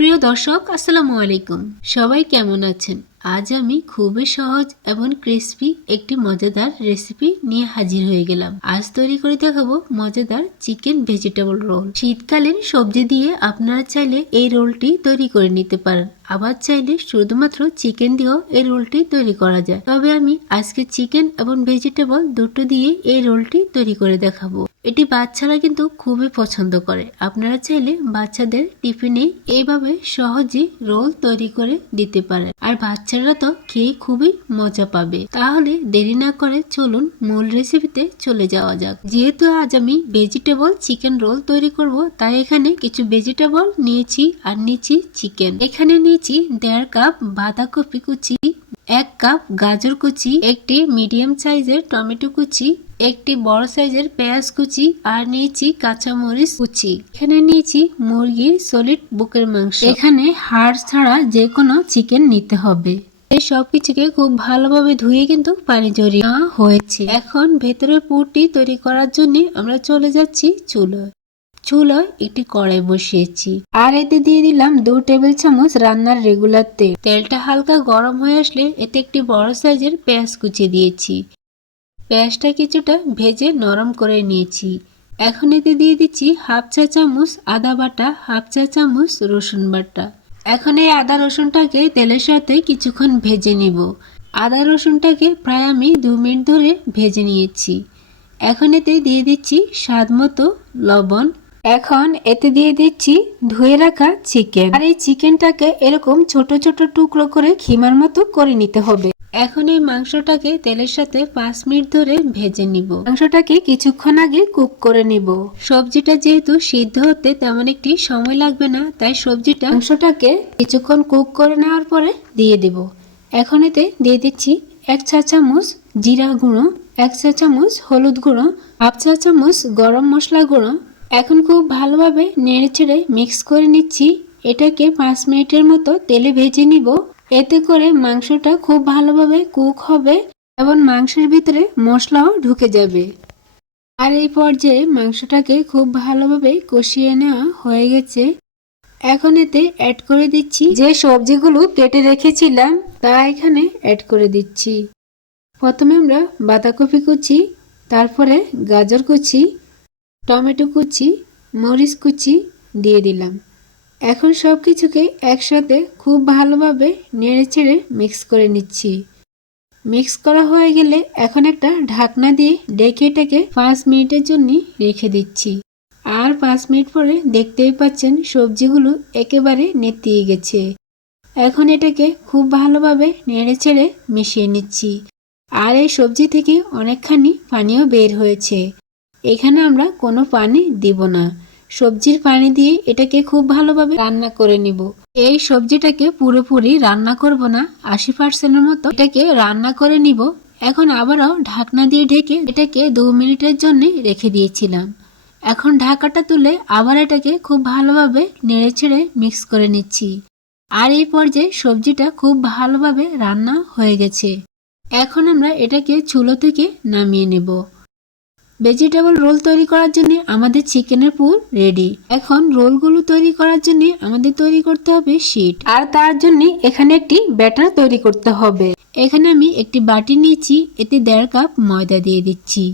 প্রিয় দর্শক, আসসালামু আলাইকুম। সবাই কেমন আছেন? আজ আমি খুবই সহজ এবং ক্রিস্পি একটি মজাদার রেসিপি নিয়ে হাজির হয়ে গেলাম। আজ তৈরি করে দেখাবো মজাদার চিকেন ভেজিটেবল রোল শীতকালীন সবজি দিয়ে আপনারা চাইলে এই রোলটি তৈরি করে নিতে পারেন। আবার চাইলে শুধুমাত্র চিকেন দিয়েও এই রোলটি তৈরি করা যায়। তবে আমি আজকে চিকেন এবং ভেজিটেবল দুটো দিয়ে এই রোলটি তৈরি করে দেখাবো। এটি বাচ্চারা কিন্তু খুবই পছন্দ করে। আপনারা চাইলে বাচ্চাদের টিফিনে এইভাবে সহজে রোল তৈরি করে দিতে পারেন। আর বাচ্চারা তো খেয়ে খুবই মজা পাবে। তাহলে দেরি না করে চলুন মূল রেসিপিতে চলে যাওয়া যাক। যেহেতু আজ আমি ভেজিটেবল চিকেন রোল তৈরি করব, তাই এখানে কিছু ভেজিটেবল নিয়েছি আর নিয়েছি চিকেন। এখানে নিয়েছি দেড় কাপ বাঁধাকপি কুচি, এক কাপ গাজর কুচি, একটি মিডিয়াম সাইজের টমেটো কুচি একটি বড় সাইজের পেঁয়াজ কুচি আর নিয়েছি কাঁচামরিচ কুচি। এখানে নিয়েছি মুরগির সলিড বুকের মাংস। এখানে হাড় ছাড়া যে কোনো চিকেন নিতে হবে। এই সব কিছুকে খুব ভালোভাবে ধুয়ে কিন্তু পানি জড়িয়ে হয়েছে। এখন ভেতরের পুরটি তৈরি করার জন্য আমরা চলে যাচ্ছি চুলোয়। চুলোয় একটি কড়াই বসিয়েছি। আর এতে দিয়ে দিলাম দু টেবিল চামচ রান্নার রেগুলার তেল। তেলটা হালকা গরম হয়ে আসলে এতে একটি বড় সাইজের পেঁয়াজ কুচি দিয়েছি। পেঁয়াজটা কিছুটা ভেজে নরম করে নিয়েছি। এখন এতে দিয়ে দিচ্ছি হাফ চা চামচ আদা বাটা, হাফ চা চামচ রসুন বাটা। এখন এই আদা রসুনটাকে তেলের সাথে কিছুক্ষণ ভেজে নিব। আদা রসুনটাকে প্রায় আমি দু মিনিট ধরে ভেজে নিয়েছি। এখন এতে দিয়ে দিচ্ছি স্বাদ মতো লবণ। এখন এতে দিয়ে দিচ্ছি ধুয়ে রাখা চিকেন। আর এই চিকেনটাকে এরকম ছোট ছোট টুকরো করে খিমার মতো করে নিতে হবে। এখন এই মাংসটাকে তেলের সাথে পাঁচ মিনিট ধরে ভেজে নিব। মাংসটাকে কিছুক্ষণ আগে কুক করে নিব। সবজিটা যেহেতু সিদ্ধ হতে তেমন একটি সময় লাগবে না তাই সবজিটা মাংসটাকে কিছুক্ষণ কুক করে নেওয়ার পরে দিয়ে দিব। এখন এতে দিয়ে দিচ্ছি এক চা চামচ জিরা গুঁড়ো এক চা চামচ হলুদ গুঁড়ো হাফ চা চামচ গরম মশলা গুঁড়ো। এখন খুব ভালোভাবে নেড়ে ছেড়ে মিক্স করে নিচ্ছি। এটাকে পাঁচ মিনিটের মতো তেলে ভেজে নিব। এতে করে মাংসটা খুব ভালোভাবে কুক হবে এবং মাংসের ভিতরে মশলাও ঢুকে যাবে। আর এই পর্যায়ে মাংসটাকে খুব ভালোভাবে কষিয়ে নেওয়া হয়ে গেছে। এখন এতে অ্যাড করে দিচ্ছি যে সবজিগুলো কেটে রেখেছিলাম, তা এখানে অ্যাড করে দিচ্ছি। প্রথমে আমরা বাঁধাকপি কুচি, তারপরে গাজর কুচি, টমেটো কুচি, মরিচ কুচি দিয়ে দিলাম। এখন সব কিছুকে একসাথে খুব ভালোভাবে নেড়ে ছেড়ে মিক্স করে নিচ্ছি। মিক্স করা হয়ে গেলে এখন একটা ঢাকনা দিয়ে ডেকে এটাকে পাঁচ মিনিটের জন্য রেখে দিচ্ছি। আর পাঁচ মিনিট পরে দেখতেই পাচ্ছেন সবজিগুলো একেবারে নেতিয়ে গেছে। এখন এটাকে খুব ভালোভাবে নেড়ে ছেড়ে মিশিয়ে নিচ্ছি। আর এই সবজি থেকে অনেকখানি পানিও বের হয়েছে। এখানে আমরা কোনো পানি দিব না। সবজির পানি দিয়ে এটাকে খুব ভালোভাবে রান্না করে নিব। এই সবজিটাকে পুরোপুরি রান্না করব না, আশি পার্সেন্টের মতো এটাকে রান্না করে নিব। এখন আবারও ঢাকনা দিয়ে ঢেকে এটাকে দু মিনিটের জন্য রেখে দিয়েছিলাম। এখন ঢাকাটা তুলে আবার এটাকে খুব ভালোভাবে নেড়ে ছেড়ে মিক্স করে নিচ্ছি। আর এই পর্যায়ে সবজিটা খুব ভালোভাবে রান্না হয়ে গেছে। এখন আমরা এটাকে চুলো থেকে নামিয়ে নেব। ভেজিটেবল রোল তৈরি করার জন্য আমাদের চিকেনের পুর রেডি এখন রোলগুলো তৈরি করার জন্য আমাদের তৈরি করতে হবে শীট আর তার জন্য এখানে একটি ব্যাটার তৈরি করতে হবে। এখানে আমি একটি বাটি নিয়েছি, এতে দেড় কাপ ময়দা দিয়ে দিচ্ছি।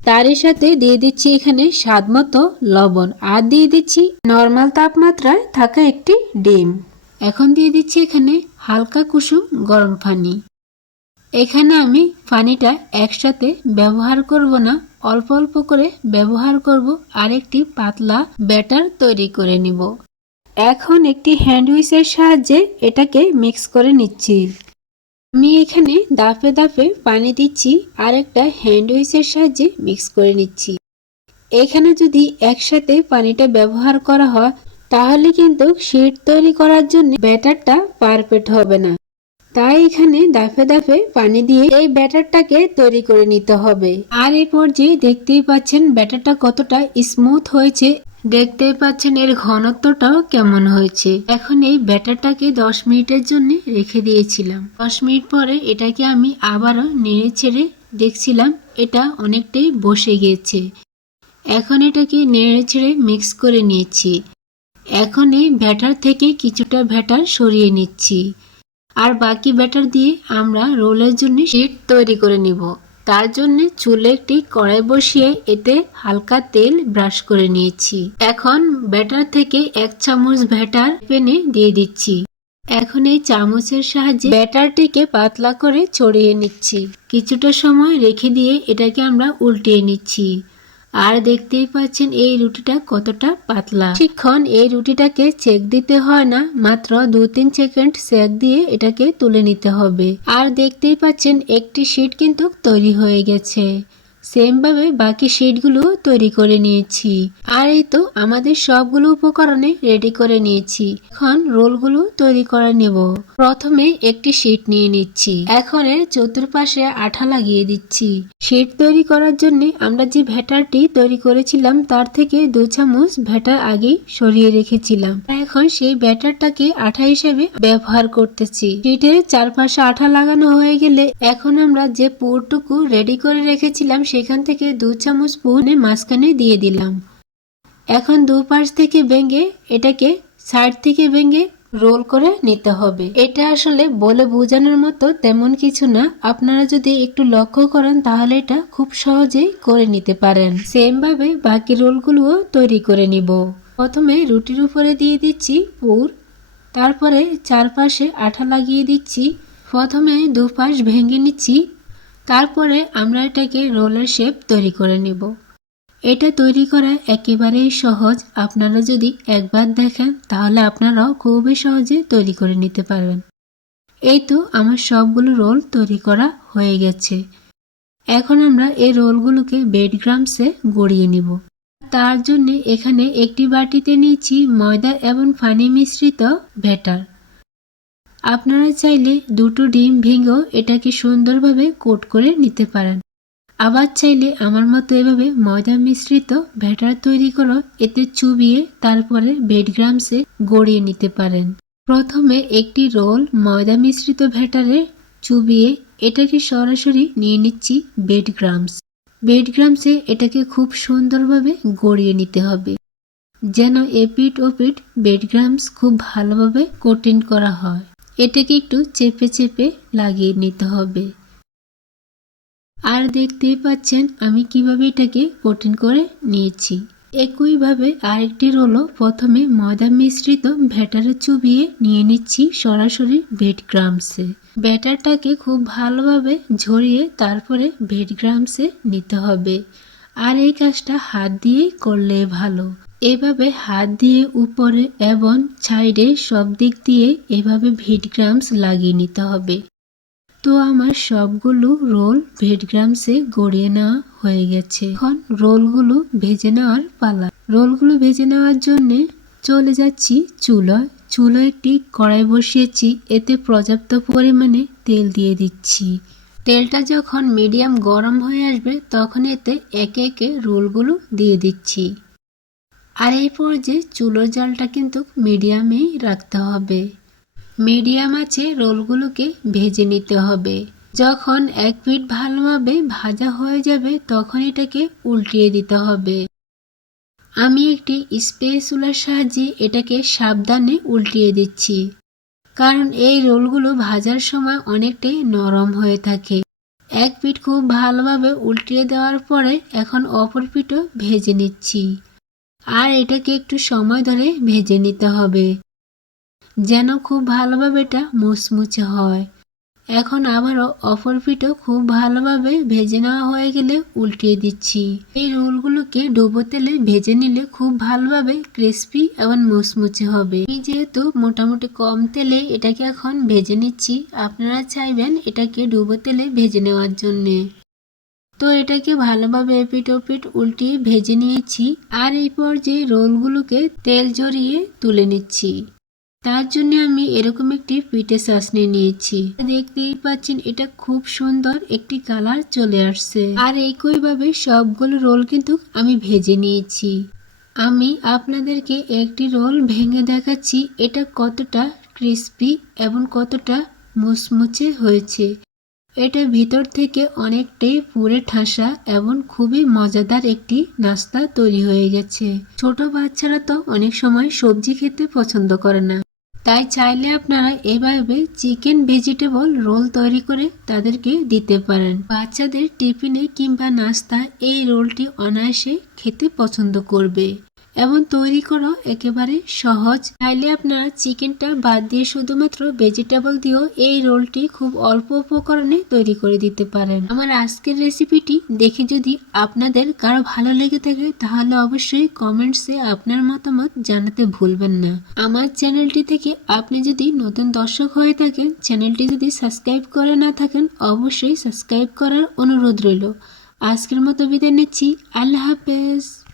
তারই সাথে দিয়ে দিচ্ছি এখানে স্বাদ মতো লবণ। আর দিয়ে দিচ্ছি নর্মাল তাপমাত্রায় থাকা একটি ডিম। এখন দিয়ে দিচ্ছি এখানে হালকা কুসুম গরম পানি। এখানে আমি পানিটা একসাথে ব্যবহার করব না, অল্প অল্প করে ব্যবহার করব। আরেকটি পাতলা ব্যাটার তৈরি করে নিব। এখন একটি হ্যান্ড উইচের সাহায্যে এটাকে মিক্স করে নিচ্ছি। আমি এখানে দাফে দাফে পানি দিচ্ছি আর একটা হ্যান্ড উইচের সাহায্যে মিক্স করে নিচ্ছি। এখানে যদি একসাথে পানিটা ব্যবহার করা হয়, তাহলে কিন্তু শীট তৈরি করার জন্য ব্যাটারটা পারফেক্ট হবে না। তাই এখানে দাফে দাফে পানি দিয়ে এই ব্যাটারটাকে তৈরি করে নিতে হবে। আর এই পর্যায়ে দেখতেই পাচ্ছেন ব্যাটারটা কতটা স্মুথ হয়েছে। দেখতেই পাচ্ছেন এর ঘনত্বটাও কেমন হয়েছে। এখন এই ব্যাটারটাকে দশ মিনিটের জন্য রেখে দিয়েছিলাম। দশ মিনিট পরে এটাকে আমি আবারও নেড়ে ছেড়ে দেখছিলাম এটা অনেকটাই বসে গিয়েছে এখন এটাকে নেড়ে ছেড়ে মিক্স করে নিয়েছি। এখন এই ব্যাটার থেকে কিছুটা ব্যাটার সরিয়ে নিচ্ছি। আর বাকি ব্যাটার দিয়ে আমরা রোলের জন্য শিট তৈরি করে নিব। তার জন্য চুলে একটি কড়াই বসিয়ে এতে হালকা তেল ব্রাশ করে নিয়েছি। এখন ব্যাটার থেকে এক চামচ ব্যাটার পেনে দিয়ে দিচ্ছি। এখন এই চামচের সাহায্যে ব্যাটারটিকে পাতলা করে ছড়িয়ে নিচ্ছি। কিছুটা সময় রেখে দিয়ে এটাকে আমরা উল্টিয়ে নিচ্ছি। আর দেখতেই পাচ্ছেন এই রুটিটা কতটা পাতলা। শিক্ষণ এই রুটিটাকে চেক দিতে হয় না, মাত্র দু তিন সেকেন্ড সেক দিয়ে এটাকে তুলে নিতে হবে। আর দেখতেই পাচ্ছেন একটি শিট কিন্তু তৈরি হয়ে গেছে। সেম ভাবে বাকি শিটগুলো তৈরি করে নিয়েছি। আর এই তো আমাদের সবগুলো উপকরণে রেডি করে নিয়েছি। এখন রোলগুলো তৈরি করে নেব। প্রথমে একটি শিট নিয়ে নিচ্ছি। এখন এর চতুর্পাশে আঠা লাগিয়ে দিচ্ছি। শিট তৈরি করার জন্য আমরা যে ভ্যাটারটি তৈরি করেছিলাম তার থেকে দু চামচ ভ্যাটার আগেই সরিয়ে রেখেছিলাম। এখন সেই ব্যাটারটাকে আঠা হিসেবে ব্যবহার করতেছি। শিটের চারপাশে আঠা লাগানো হয়ে গেলে এখন আমরা যে পুরটুকু রেডি করে রেখেছিলাম সেখান থেকে দু চামচ পুনে মাঝখানে দিয়ে দিলাম। এখন দু পাশ থেকে ভেঙে এটাকে সাইড থেকে ভেঙে রোল করে নিতে হবে। এটা আসলে বলে বোঝানোর মতো তেমন কিছু না। আপনারা যদি একটু লক্ষ্য করেন, তাহলে এটা খুব সহজেই করে নিতে পারেন। সেম ভাবে বাকি রোলগুলোও তৈরি করে নিব। প্রথমে রুটির উপরে দিয়ে দিচ্ছি পুর। তারপরে চারপাশে আঠা লাগিয়ে দিচ্ছি। প্রথমে দুপাশ ভেঙে নিচ্ছি। তারপরে আমরা এটাকে রোলের শেপ তৈরি করে নেব। এটা তৈরি করা একেবারেই সহজ। আপনারা যদি একবার দেখেন, তাহলে আপনারাও খুবই সহজে তৈরি করে নিতে পারবেন। এই তো আমার সবগুলো রোল তৈরি করা হয়ে গেছে। এখন আমরা এই রোলগুলোকে বেড গ্রামসে গড়িয়ে নিব। তার জন্য এখানে একটি বাটিতে নিয়েছি ময়দা এবং ফানি মিশ্রিত ব্যাটার। আপনারা চাইলে দুটো ডিম ভেঙেও এটাকে সুন্দরভাবে কোট করে নিতে পারেন। আবার চাইলে আমার মতো এভাবে ময়দা মিশ্রিত ব্যাটার তৈরি করো এতে চুবিয়ে তারপরে বেড গ্রামসে গড়িয়ে নিতে পারেন। প্রথমে একটি রোল ময়দা মিশ্রিত ব্যাটারে চুবিয়ে এটাকে সরাসরি নিয়ে নিচ্ছি বেড গ্রামস বেড গ্রামসে এটাকে খুব সুন্দরভাবে গড়িয়ে নিতে হবে, যেন এপিট ওপিট বেড গ্রামস খুব ভালোভাবে কোটিং করা হয়। এটাকে একটু চেপে চেপে লাগিয়ে নিতে হবে। আর দেখতেই পাচ্ছেন আমি কীভাবে এটাকে কঠিন করে নিয়েছি। একইভাবে আরেকটি রোলও প্রথমে ময়দা মিশ্রিত ব্যাটারে চুবিয়ে নিয়ে নিচ্ছি সরাসরি বেড গ্রামসে ব্যাটারটাকে খুব ভালোভাবে ঝরিয়ে তারপরে বেড গ্রামসে নিতে হবে। আর এই কাজটা হাত দিয়েই করলে ভালো। এভাবে হাত দিয়ে উপরে এবং সাইডে সব দিক দিয়ে এভাবে ভিডগ্রামস লাগিয়ে নিতে হবে। তো আমার সবগুলো রোল ভেট গ্রামসে গড়িয়ে নেওয়া হয়ে গেছে। এখন রোলগুলো ভেজে নেওয়ার পালা। রোলগুলো ভেজে নেওয়ার জন্য চলে যাচ্ছি চুলোয়। চুলো একটি কড়াই বসিয়েছি। এতে পর্যাপ্ত পরিমাণে তেল দিয়ে দিচ্ছি। তেলটা যখন মিডিয়াম গরম হয়ে আসবে, তখন এতে একে একে রোলগুলো দিয়ে দিচ্ছি। আর এই পর্যায়ে চুলোর জালটা কিন্তু মিডিয়ামেই রাখতে হবে। মিডিয়াম আছে রোলগুলোকে ভেজে নিতে হবে। যখন এক পিঠ ভালোভাবে ভাজা হয়ে যাবে, তখন এটাকে উল্টিয়ে দিতে হবে। আমি একটি স্পেসুলার সাহায্যে এটাকে সাবধানে উল্টিয়ে দিচ্ছি। কারণ এই রোলগুলো ভাজার সময় অনেকটাই নরম হয়ে থাকে। এক পিঠ খুব ভালোভাবে উল্টিয়ে দেওয়ার পরে এখন অপর পিঠও ভেজে নিচ্ছি। আর এটাকে একটু সময় ধরে ভেজে নিতে হবে, যেন খুব ভালোভাবে এটা মুচমুচে হয়। এখন আবারও অপর পিঠও খুব ভালোভাবে ভেজে নেওয়া হয়ে গেলে উল্টিয়ে দিচ্ছি। এই রোলগুলোকে ডোবো তেলে ভেজে নিলে খুব ভালোভাবে ক্রিস্পি এবং মুচমুচে হবে। আমি যেহেতু মোটামুটি কম তেলে এটাকে এখন ভেজে নিচ্ছি, আপনারা চাইবেন এটাকে ডুবো তেলে ভেজে নেওয়ার জন্যে। তো এটাকে ভালোভাবে এপিট ওপিট উল্টিয়ে ভেজে নিয়েছি আর এই পর্যায়ে রোলগুলোকে তেল জড়িয়ে তুলে নিচ্ছি। তার জন্য আমি এরকম একটি পিঠে চাশনি নিয়েছি। দেখতেই পাচ্ছেন, এটা খুব সুন্দর একটি কালার চলে আসছে। আর একইভাবে সবগুলো রোল কিন্তু আমি ভেজে নিয়েছি। আমি আপনাদেরকে একটি রোল ভেঙে দেখাচ্ছি, এটা কতটা ক্রিস্পি এবং কতটা মুচমুচে হয়েছে। এটা ভিতর থেকে অনেকটাই পুরে ঠাসা এবং খুবই মজাদার একটি নাস্তা তৈরি হয়ে গেছে। ছোট বাচ্চারা তো অনেক সময় সবজি খেতে পছন্দ করে না। তাই চাইলে আপনারা এভাবে চিকেন ভেজিটেবল রোল তৈরি করে তাদেরকে দিতে পারেন। বাচ্চাদের টিফিনে কিংবা নাস্তা এই রোলটি অনায়াসে খেতে পছন্দ করবে। এবং তৈরি করা একেবারে সহজ। চাইলে আপনারা চিকেনটা বাদ দিয়ে শুধুমাত্র ভেজিটেবল দিয়েও এই রোলটি খুব অল্প উপকরণে তৈরি করে দিতে পারেন। আমার আজকের রেসিপিটি দেখে যদি আপনাদের কারও ভালো লেগে থাকে, তাহলে অবশ্যই কমেন্টসে আপনার মতামত জানাতে ভুলবেন না। আমার চ্যানেলটি থেকে আপনি যদি নতুন দর্শক হয়ে থাকেন চ্যানেলটি যদি সাবস্ক্রাইব করে না থাকেন, অবশ্যই সাবস্ক্রাইব করার অনুরোধ রইল। আজকের মতো বিদায় নিচ্ছি। আল্লাহ হাফেজ।